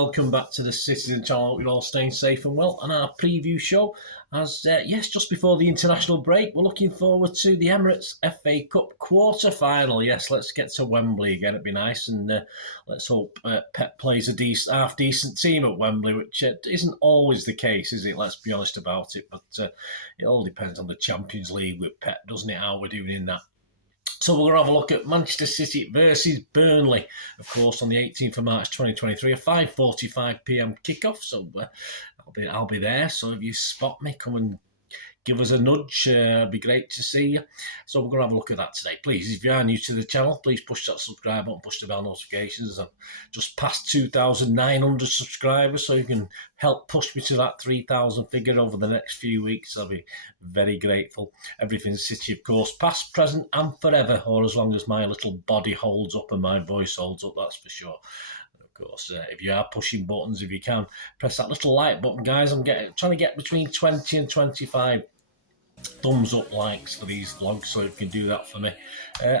welcome back to the Citizen channel. You're all staying safe and well. And our preview show, just before the international break, we're looking forward to the Emirates FA Cup quarter-final. Yes, let's get to Wembley again. It'd be nice, and let's hope PEP plays a half-decent team at Wembley, which isn't always the case, is it? Let's be honest about it. But it all depends on the Champions League with PEP, doesn't it, how we're doing in that. So we're going to have a look at Manchester City versus Burnley, of course, on the 18th of March 2023, a 5:45 p.m. kickoff. So I'll be there. So if you spot me, come and give us a nudge. It'd be great to see you. So we're going to have a look at that today. Please, if you are new to the channel, please push that subscribe button, push the bell notifications. I'm just past 2,900 subscribers, so you can help push me to that 3,000 figure over the next few weeks. I'll be very grateful. Everything's City, of course, past, present and forever, or as long as my little body holds up and my voice holds up, that's for sure. Of course, if you are pushing buttons, if you can, press that little like button, guys. I'm trying to get between 20 and 25 thumbs up likes for these vlogs, so if you can do that for me,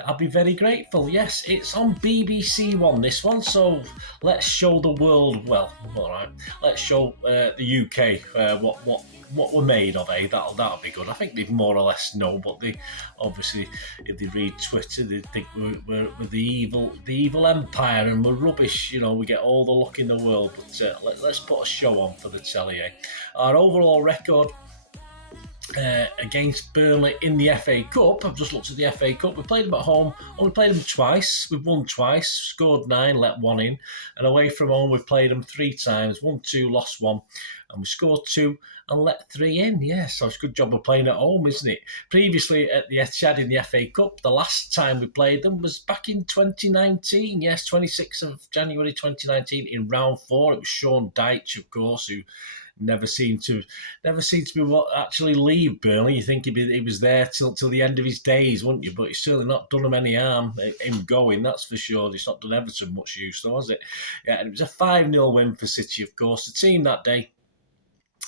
I'll be very grateful. Yes, it's on BBC One, this one, so let's show the world. Well, all right, let's show the UK what we're made of. That'll be good. I think they more or less know, but they obviously, if they read Twitter, they think we're the evil empire and we're rubbish. You know, we get all the luck in the world. But let's put a show on for the telly. Our overall record against Burnley in the FA Cup. I've just looked at the FA Cup. We played them at home. Only played them twice. We've won twice, scored 9, let 1 in. And away from home, we've played them 3 times. Won 2, lost 1. And we scored 2 and let 3 in. Yes, so it's a good job of playing at home, isn't it? Previously at the Etihad in the FA Cup, the last time we played them was back in 2019. Yes, 26th of January 2019 in round 4. It was Sean Dyche, of course, who never seemed to be actually leave Burnley. You think he was there till the end of his days, wouldn't you? But he's certainly not done him any harm, him going, that's for sure. It's not done Everton much use, though, has it? Yeah, and it was a 5-0 win for City, of course. The team that day: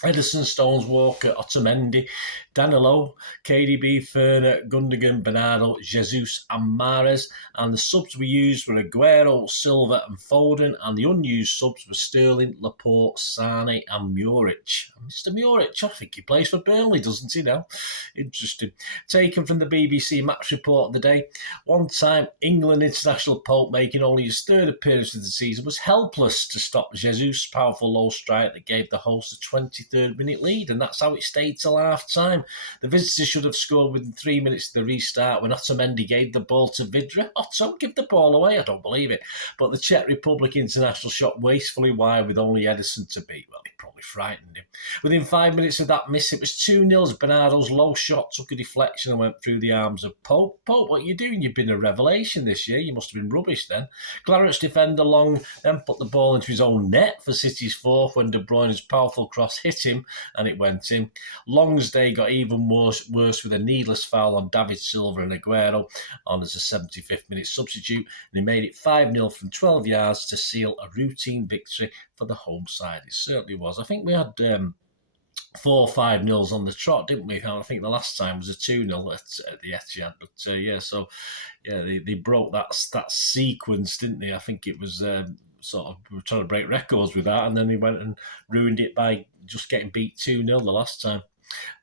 Ederson, Stones, Walker, Otamendi, Danilo, KDB, Ferner, Gundogan, Bernardo, Jesus and Mahrez. And the subs we used were Aguero, Silva and Foden. And the unused subs were Sterling, Laporte, Sane and Muric. Mr. Muric, I think he plays for Burnley, doesn't he now? Interesting. Taken from the BBC match report of the day. One time, England international Pope, making only his 3rd appearance of the season, was helpless to stop Jesus' powerful low strike that gave the host a 23rd minute lead, and that's how it stayed till half-time. The visitors should have scored within 3 minutes of the restart when Otamendi gave the ball to Vidra. Otto, give the ball away. I don't believe it. But the Czech Republic international shot wastefully wide with only Ederson to beat. Well, he probably frightened him. Within 5 minutes of that miss, it was 2-0 as Bernardo's low shot took a deflection and went through the arms of Pope. Pope, what are you doing? You've been a revelation this year. You must have been rubbish then. Claret's defender Long then put the ball into his own net for City's 4th when De Bruyne's powerful cross hit him and it went in. Long's day got even worse with a needless foul on David Silva and Aguero on as a 75th minute substitute, and he made it 5-0 from 12 yards to seal a routine victory for the home side. It certainly was. I think we had 4 5-0s on the trot, didn't we? I think the last time was a 2-0 at the Etihad. But they broke that sequence, didn't they? I think it was sort of, we were trying to break records with that, and then they went and ruined it by just getting beat 2-0 the last time.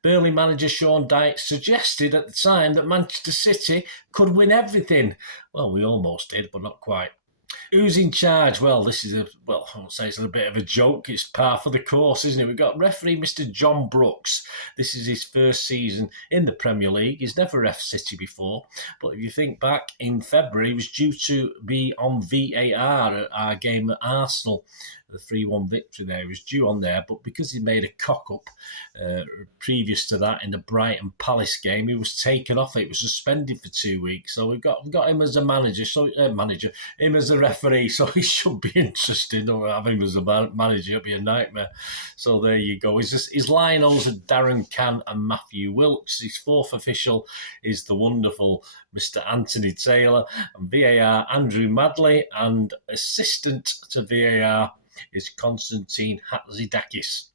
Burnley manager Sean Dyche suggested at the time that Manchester City could win everything. Well, we almost did, but not quite. Who's in charge? Well, this is I won't say it's a bit of a joke. It's par for the course, isn't it? We've got referee Mr. John Brooks. This is his first season in the Premier League. He's never ref City before. But if you think back, in February, he was due to be on VAR at our game at Arsenal. The 3-1 victory there. He was due on there, but because he made a cock-up previous to that in the Brighton Palace game, he was taken off. It was suspended for 2 weeks. So we've got him as a him as a referee, so he should be interesting. Don't have him as a manager, it'll be a nightmare. So there you go. His linos are Darren Can and Matthew Wilkes. His 4th official is the wonderful Mr. Anthony Taylor, and VAR Andrew Madley, and assistant to VAR is Konstantin Hatzidakis.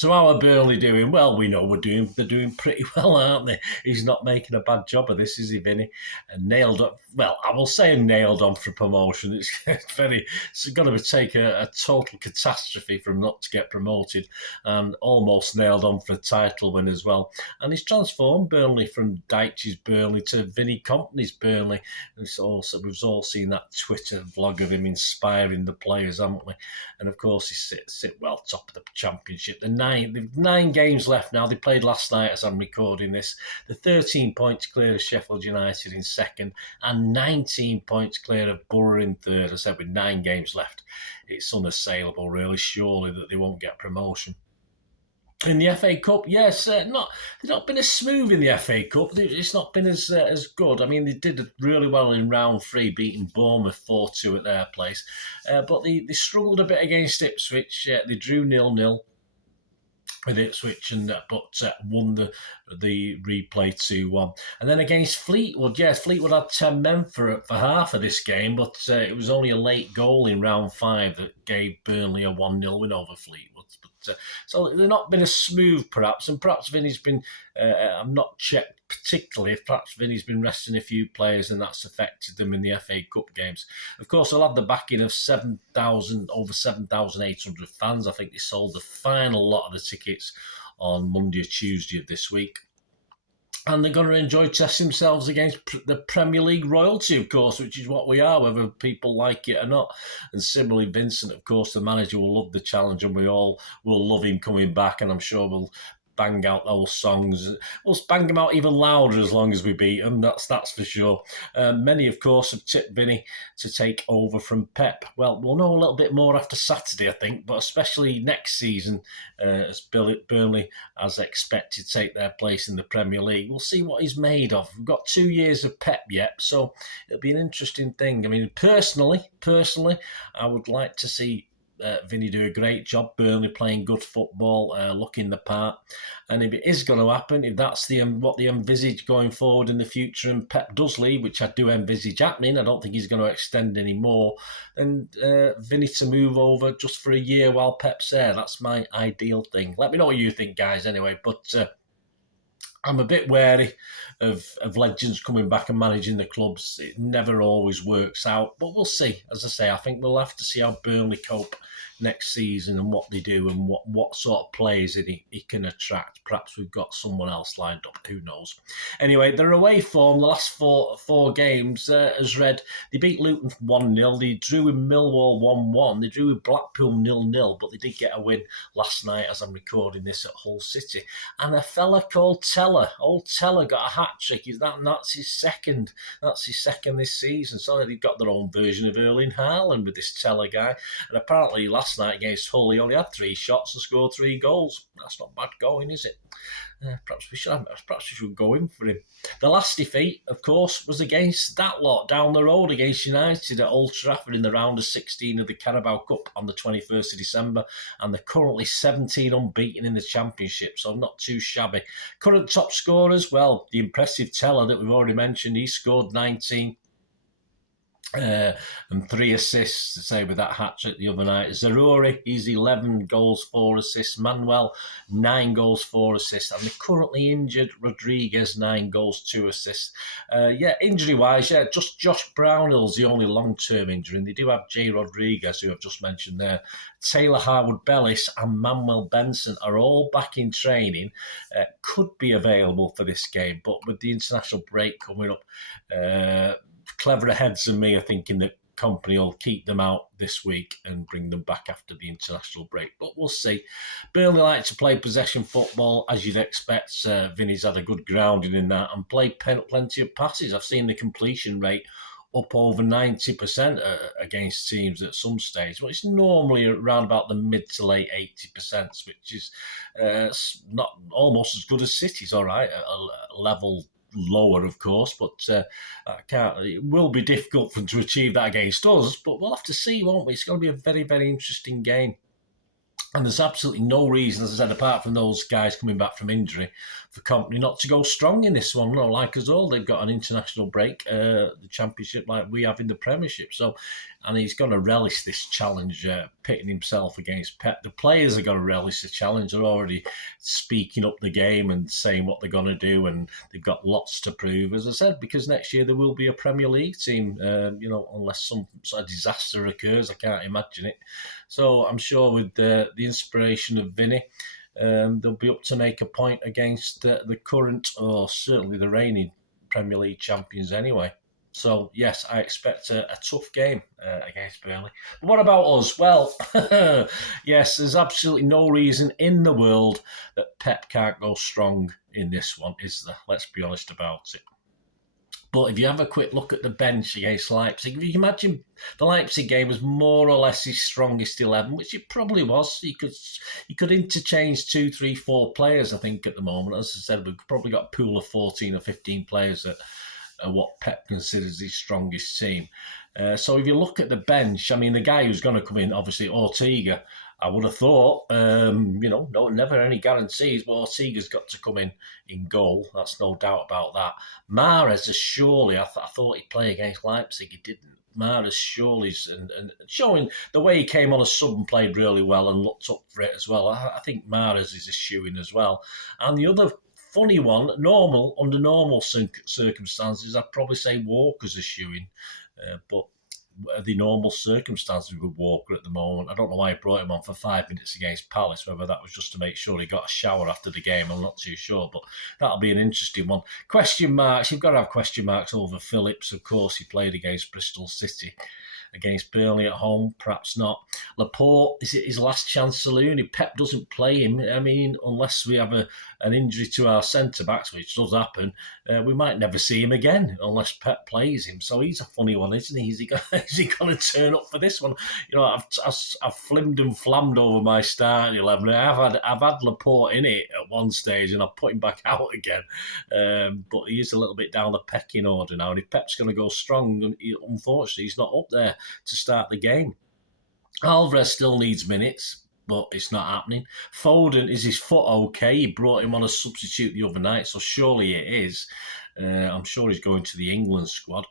So how are Burnley doing? Well, we know they're doing pretty well, aren't they? He's not making a bad job of this, is he, Vinnie? And nailed up. Well, I will say nailed on for promotion. It's got to take a total catastrophe from not to get promoted, and almost nailed on for a title win as well. And he's transformed Burnley from Dyche's Burnley to Vinnie Company's Burnley. We've all seen that Twitter vlog of him inspiring the players, haven't we? And of course, he sit well top of the Championship. They've 9 games left now. They played last night as I'm recording this. They're 13 points clear of Sheffield United in second and 19 points clear of Borough in third. I said with 9 games left, it's unassailable, really, surely, that they won't get promotion. In the FA Cup, yes, they've not been as smooth in the FA Cup. It's not been as good. I mean, they did really well in round 3, beating Bournemouth 4-2 at their place, but they struggled a bit against Ipswich. They drew 0-0 with Ipswich, but won the replay 2-1. And then against Fleetwood, yes, Fleetwood had 10 men for half of this game, but it was only a late goal in round 5 that gave Burnley a 1-0 win over Fleetwood. But so they've not been as smooth, perhaps, and perhaps Vinny's been, I'm not checked particularly, if perhaps Vinny's been resting a few players and that's affected them in the FA Cup games. Of course, they'll have the backing of over 7,800 fans. I think they sold the final lot of the tickets on Monday or Tuesday of this week. And they're going to enjoy testing themselves against the Premier League royalty, of course, which is what we are, whether people like it or not. And similarly, Vincent, of course, the manager, will love the challenge, and we all will love him coming back, and I'm sure we'll bang out those songs. We'll bang them out even louder as long as we beat them, that's for sure. Many, of course, have tipped Vinnie to take over from PEP. Well, we'll know a little bit more after Saturday, I think, but especially next season, as Burnley, as expected, take their place in the Premier League. We'll see what he's made of. We've got 2 years of PEP yet, so it'll be an interesting thing. I mean, personally, I would like to see Vinnie do a great job. Burnley playing good football, looking the part. And if it is going to happen, if that's what they envisage going forward in the future, and Pep does leave, which I do envisage happening, I don't think he's going to extend anymore, then Vinnie to move over just for a year while Pep's there. That's my ideal thing. Let me know what you think, guys, anyway. But I'm a bit wary of legends coming back and managing the clubs. It never always works out, but we'll see. As I say, I think we'll have to see how Burnley cope next season and what they do and what sort of players he can attract. Perhaps we've got someone else lined up, who knows. Anyway, their away form, the last four games, has read, they beat Luton 1-0, they drew with Millwall 1-1, they drew with Blackpool 0-0, but they did get a win last night as I'm recording this at Hull City. And a fella called Old Teller got a hat-trick. That's his second. That's his second this season. So they've got their own version of Erling Haaland with this Teller guy. And apparently last night against Hull, he only had 3 shots and scored 3 goals. That's not bad going, is it? Perhaps we should go in for him. The last defeat, of course, was against that lot down the road against United at Old Trafford in the round of 16 of the Carabao Cup on the 21st of December, and they're currently 17 unbeaten in the Championship, so not too shabby. Current top scorers, well, the impressive Teller that we've already mentioned, he scored 19. And 3 assists, to say, with that hat-trick the other night. Zaruri, he's 11 goals, 4 assists. Manuel, 9 goals, 4 assists. And the currently injured Rodriguez, 9 goals, 2 assists. Injury-wise, just Josh Brownhill's the only long-term injury. And they do have Jay Rodriguez, who I've just mentioned there. Taylor Harwood-Bellis and Manuel Benson are all back in training. Could be available for this game, but with the international break coming up, cleverer heads than me are thinking that company will keep them out this week and bring them back after the international break. But we'll see. Burnley like to play possession football, as you'd expect. Vinny's had a good grounding in that and played plenty of passes. I've seen the completion rate up over 90% against teams at some stage. Well, it's normally around about the mid to late 80%, which is not almost as good as City's, all right, at a level lower, of course, but it will be difficult for them to achieve that against us, but we'll have to see, won't we? It's going to be a very, very interesting game. And there's absolutely no reason, as I said, apart from those guys coming back from injury, for company not to go strong in this one. No, like us all, they've got an international break, the Championship, like we have in the Premiership. So and he's going to relish this challenge, pitting himself against Pep. The players are going to relish the challenge. They're already speaking up the game and saying what they're going to do, and they've got lots to prove, as I said, because next year there will be a Premier League team, unless some sort of disaster occurs. I can't imagine it. So I'm sure with the inspiration of Vinnie, they'll be up to make a point against the current, or certainly the reigning Premier League champions anyway. So, yes, I expect a tough game against Burnley. But what about us? Well, yes, there's absolutely no reason in the world that Pep can't go strong in this one, is there? Let's be honest about it. But if you have a quick look at the bench against Leipzig, if you imagine the Leipzig game was more or less his strongest 11, which it probably was. You could interchange 2, 3, 4 players, I think, at the moment. As I said, we've probably got a pool of 14 or 15 players that are what Pep considers his strongest team. So if you look at the bench, I mean, the guy who's going to come in, obviously, Ortega, I would have thought, never any guarantees, but Ortega's got to come in goal. That's no doubt about that. Mahrez is surely, I thought he'd play against Leipzig. He didn't. Mahrez surely, and showing the way he came on a sub and played really well and looked up for it as well. I think Mahrez is a shoo-in as well. And the other funny one, under normal circumstances, I'd probably say Walker's a shoo-in. But the normal circumstances with Walker at the moment, I don't know why he brought him on for 5 minutes against Palace, whether that was just to make sure he got a shower after the game, I'm not too sure, but that'll be an interesting one. Question marks, you've got to have question marks over Phillips. Of course, he played against Bristol City. Against Burnley at home, perhaps not. Laporte, is it his last chance saloon? If Pep doesn't play him, I mean, unless we have an injury to our centre-backs, which does happen, we might never see him again unless Pep plays him. So he's a funny one, isn't he? Is he going to turn up for this one? You know, I've flimmed and flammed over my starting 11. I've had Laporte in it at one stage and I've put him back out again. But he is a little bit down the pecking order now. And if Pep's going to go strong, unfortunately, he's not up there to start the game. Alvarez still needs minutes, but it's not happening. Foden, is his foot okay? He brought him on a substitute the other night, so surely it is. I'm sure he's going to the England squad.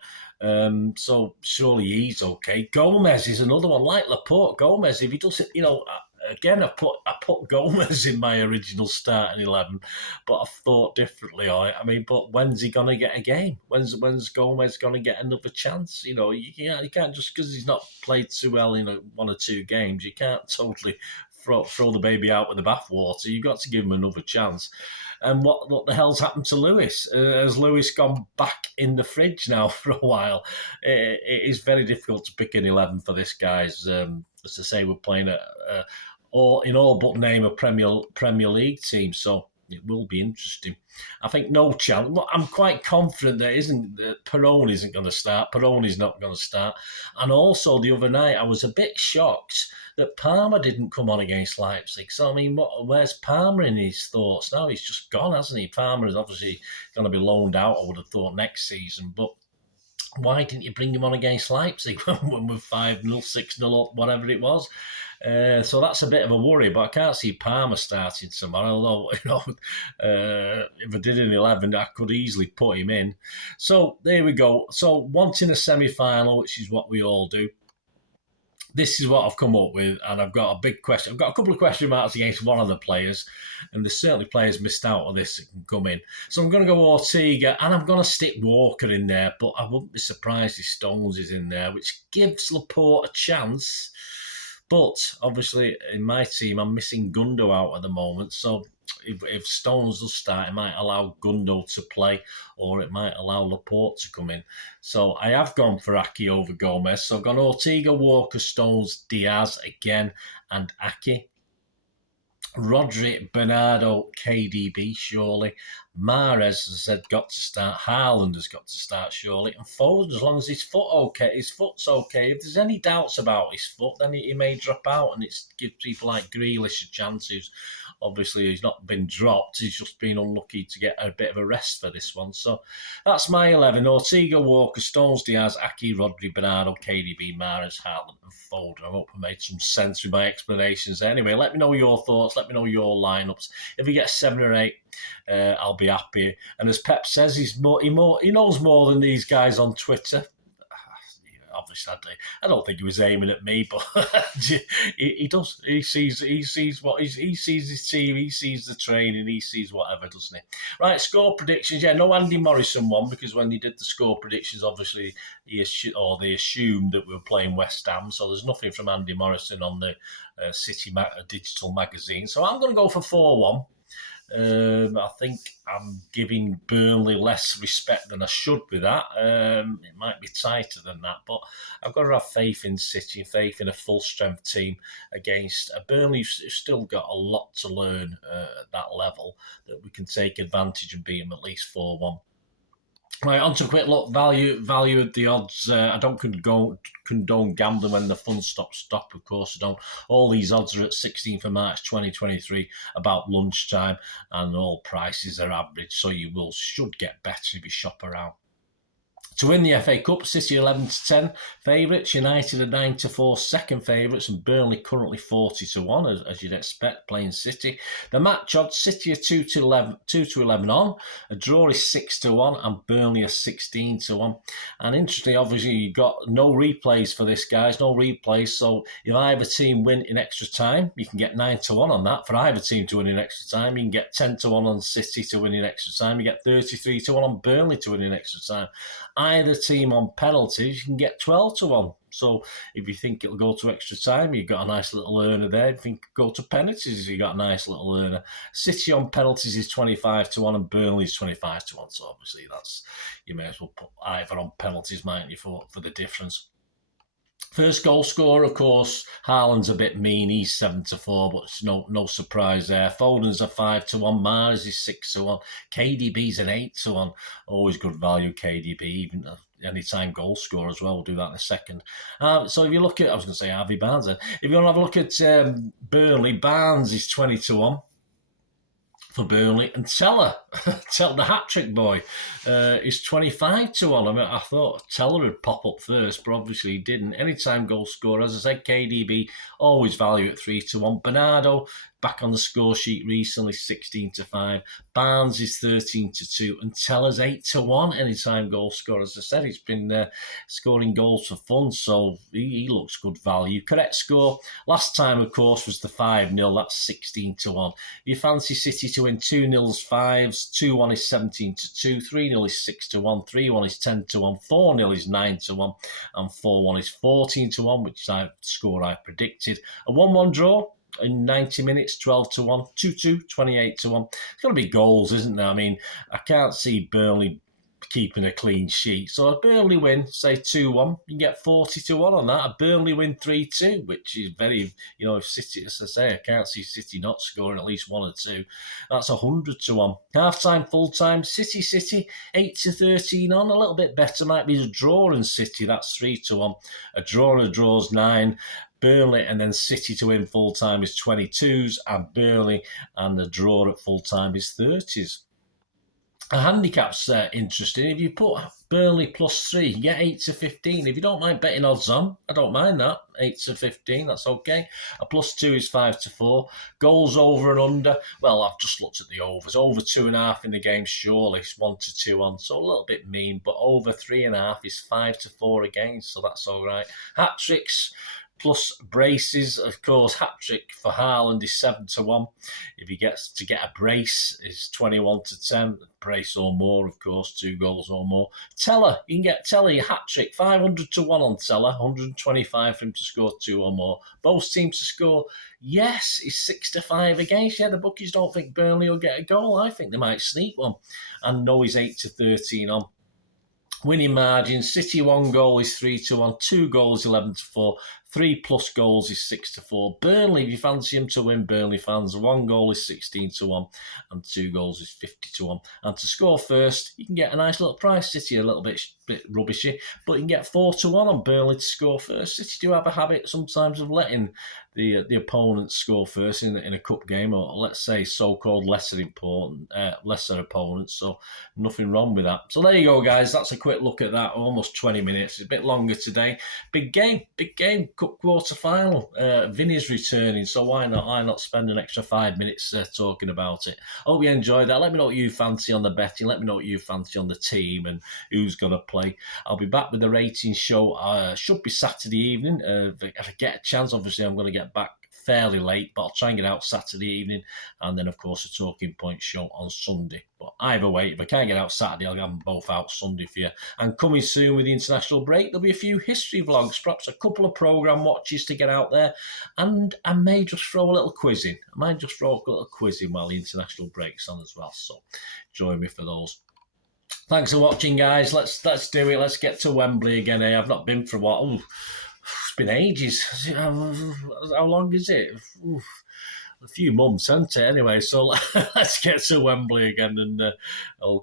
So surely he's okay. Gomez is another one, like Laporte. Gomez, if he doesn't, again, I put Gomez in my original starting 11, but I thought differently. I mean, but when's he going to get a game? When's Gomez going to get another chance? You can't just because he's not played too well in 1 or 2 games, you can't totally throw the baby out with the bathwater. You've got to give him another chance. And what the hell's happened to Lewis? Has Lewis gone back in the fridge now for a while? It is very difficult to pick an 11 for this guy. As I say, we're playing in all but name a Premier League team, so it will be interesting. I think no chance. I'm quite confident that Perrone isn't going to start. Perrone's not going to start. And also the other night, I was a bit shocked that Palmer didn't come on against Leipzig. So, I mean, where's Palmer in his thoughts now? He's just gone, hasn't he? Palmer is obviously going to be loaned out, I would have thought, next season. But why didn't you bring him on against Leipzig when we're 5-0, 6-0 up, whatever it was? So that's a bit of a worry, but I can't see Palmer starting tomorrow, although, if I did an 11, I could easily put him in. So there we go. So wanting a semi-final, which is what we all do, this is what I've come up with, and I've got a big question. I've got a couple of question marks against one of the players, and there's certainly players missed out of this that can come in. So I'm going to go Ortega, and I'm going to stick Walker in there, but I wouldn't be surprised if Stones is in there, which gives Laporte a chance. But obviously, in my team, I'm missing Gundo out at the moment, so if Stones does start, it might allow Gundo to play, or it might allow Laporte to come in. So I have gone for Aki over Gomez. So I've gone Ortega, Walker, Stones, Diaz again, and Aki. Rodri, Bernardo, KDB, surely. Mahrez, as I said, got to start. Haaland has got to start, surely. And Foden, as long as his foot's okay. If there's any doubts about his foot, then he may drop out, and it gives people like Grealish a chance, who's obviously he's not been dropped. He's just been unlucky to get a bit of a rest for this one. So that's my 11. Ortega, Walker, Stones, Diaz, Aki, Rodri, Bernardo, KDB, Mahrez, Haaland and Foden. I hope I made some sense with my explanations. Anyway, let me know your thoughts. Let me know your lineups. If we get 7 or 8, I'll be happy. And as Pep says, he knows more than these guys on Twitter. obviously, I don't think he was aiming at me, but he does. He sees he sees his team, he sees the training, he sees whatever, doesn't he? Right, score predictions. Yeah, no Andy Morrison one, because when they did the score predictions, obviously they assumed that we were playing West Ham, so there's nothing from Andy Morrison on the City digital magazine. So I'm going to go for 4-1. I think I'm giving Burnley less respect than I should with that. It might be tighter than that, but I've got to have faith in City, faith in a full-strength team against a Burnley who've still got a lot to learn at that level, that we can take advantage and beat them at least 4-1. Right, on to a quick look. Value at the odds. I don't condone gambling when the fun stops. Of course, I don't. All these odds are at 16th of March 2023, about lunchtime, and all prices are average, so you should get better if you shop around. To win the FA Cup, City 11-10 favourites, United are 9-4 second favourites, and Burnley currently 40-1, as you'd expect, playing City. The match odds, City are 2-11 on, a draw is 6-1, and Burnley are 16-1. And interestingly, obviously, you've got no replays for this, guys, no replays. So if either team win in extra time, you can get 9-1 on that. For either team to win in extra time, you can get 10-1 on City to win in extra time. You get 33-1 on Burnley to win in extra time. Either team on penalties, you can get 12-1. So if you think it'll go to extra time, you've got a nice little earner there. If you think it'll go to penalties, you've got a nice little earner. City on penalties is 25-1 and Burnley is 25-1. So obviously you may as well put either on penalties, mightn't you, for the difference. First goal scorer, of course, Haaland's a bit mean. He's 7-4, but it's no surprise there. Foden's a 5-1. Mars is 6-1. KDB's an 8-1. Always good value, KDB, even anytime goal scorer as well. We'll do that in a second. So if you look at, I was going to say Harvey Barnes then. If you want to have a look at Burnley, Barnes is 20-1. For Burnley, and Teller, the hat-trick boy, is 25-1. I mean, I thought Teller would pop up first, but obviously he didn't. Anytime goal scorer, as I said, KDB, always value at 3-1. Bernardo, back on the score sheet recently, 16-5. Barnes is 13-2, and Teller's 8-1. Anytime goal scorer, as I said, he's been scoring goals for fun, so he looks good value. Correct score last time, of course, was the 5-0. That's 16-1. You fancy City to win 2-0 is 5s, 2-1 is 17-2, 3-0 is 6-1, 3-1 is 10-1, 4-0 is 9-1, and 4-1 is 14-1, which is the score I predicted. A 1-1 draw in 90 minutes, 12-1, 2-2, 28-1. It's got to be goals, isn't there? I mean, I can't see Burnley keeping a clean sheet. So a Burnley win, say 2-1, you can get 40-1 on that. A Burnley win 3-2, which is very, if City, as I say, I can't see City not scoring at least 1 or 2. That's 100-1. Half-time, full-time, City, 8-13 on. A little bit better might be a draw in City. That's 3-1. A draw and a draw's 9. Burnley and then City to win full-time is 22s, and Burnley and the draw at full-time is 30s. A handicap's interesting. If you put Burnley +3, you get 8-15. If you don't mind betting odds on, I don't mind that. 8-15, that's okay. A +2 is 5-4. Goals over and under. Well, I've just looked at the overs. Over 2.5 in the game, surely. It's 1-2 on, so a little bit mean. But over 3.5 is 5-4 against, so that's all right. Hat-tricks plus braces, of course. Hat-trick for Haaland is 7-1. If he gets to get a brace, is 21-10. Brace or more, of course, 2 goals or more. Teller, you can get Teller your hat-trick, 500-1 on Teller, 125 for him to score 2 or more. Both teams to score, yes, is 6-5 against. Yeah, the bookies don't think Burnley will get a goal. I think they might sneak one. And no, he's 8-13 on. Winning margin, City 1 goal is 3-1, 2 goals 11-4, 3+ goals is 6-4. Burnley, if you fancy him to win, Burnley fans, 1 goal is 16-1 and 2 goals is 50-1. And to score first, you can get a nice little price. City a little bit rubbishy, but you can get 4-1 on Burnley to score first. City do have a habit sometimes of letting the opponents score first in a cup game, or let's say so-called lesser opponents. So nothing wrong with that. So there you go, guys. That's a quick look at that. Almost 20 minutes. It's a bit longer today. Big game. Cup quarter final. Vinnie's returning, so why not spend an extra 5 minutes talking about it. Hope you enjoyed that. Let me know what you fancy on the betting. Let me know what you fancy on the team and who's going to play play. I'll be back with the ratings show. Should be Saturday evening. If I get a chance, obviously I'm going to get back fairly late, but I'll try and get out Saturday evening, and then of course a Talking Point show on Sunday. But either way, if I can't get out Saturday, I'll have them both out Sunday for you. And coming soon with the international break, there'll be a few history vlogs, perhaps a couple of programme watches to get out there, and I may just throw a little quiz in. while the international break's on as well. So join me for those. Thanks for watching, guys. Let's do it. Let's get to Wembley again. I've not been for a while. Ooh, it's been ages. How long is it? Ooh, a few months, hasn't it? Anyway, so let's get to Wembley again, and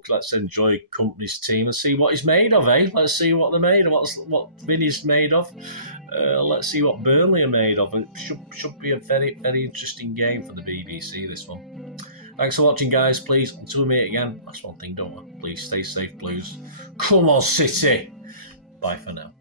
let's enjoy Company's team and see what he's made of, eh? Let's see what they're made of, what Vinnie's made of. Let's see what Burnley are made of. It should be a very, very interesting game for the BBC, this one. Thanks for watching, guys. Please, until we meet again, that's one thing, don't we? Please stay safe, please. Come on, City. Bye for now.